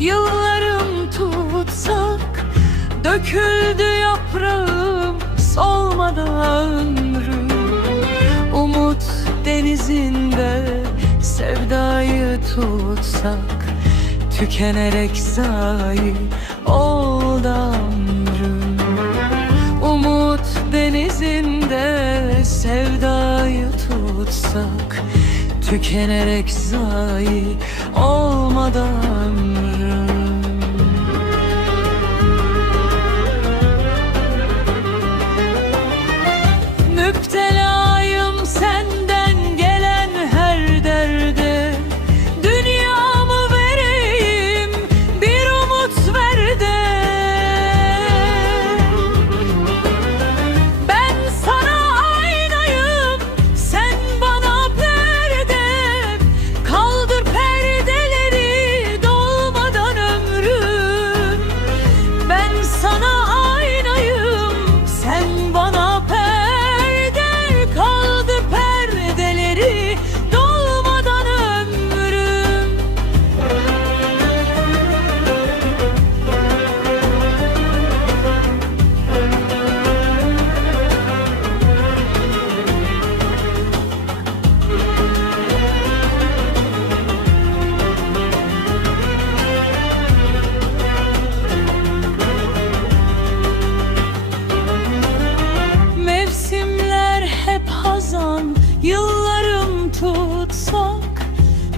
Yıllarım tutsak Döküldü yaprağım Solmadan ömrüm. Umut denizinde Sevdayı tutsak Tükenerek zayi Oldu ömrüm. Umut denizinde Sevdayı tutsak Tükenerek zayi olmadan ömrüm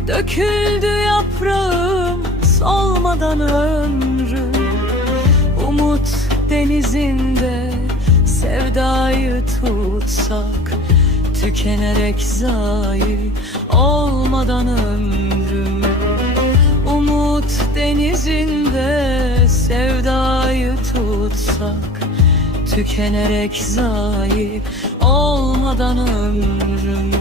Döküldü yaprağım, solmadan ömrüm Umut denizinde sevdayı tutsak Tükenerek zayi olmadan ömrüm Umut denizinde sevdayı tutsak Tükenerek zayi olmadan ömrüm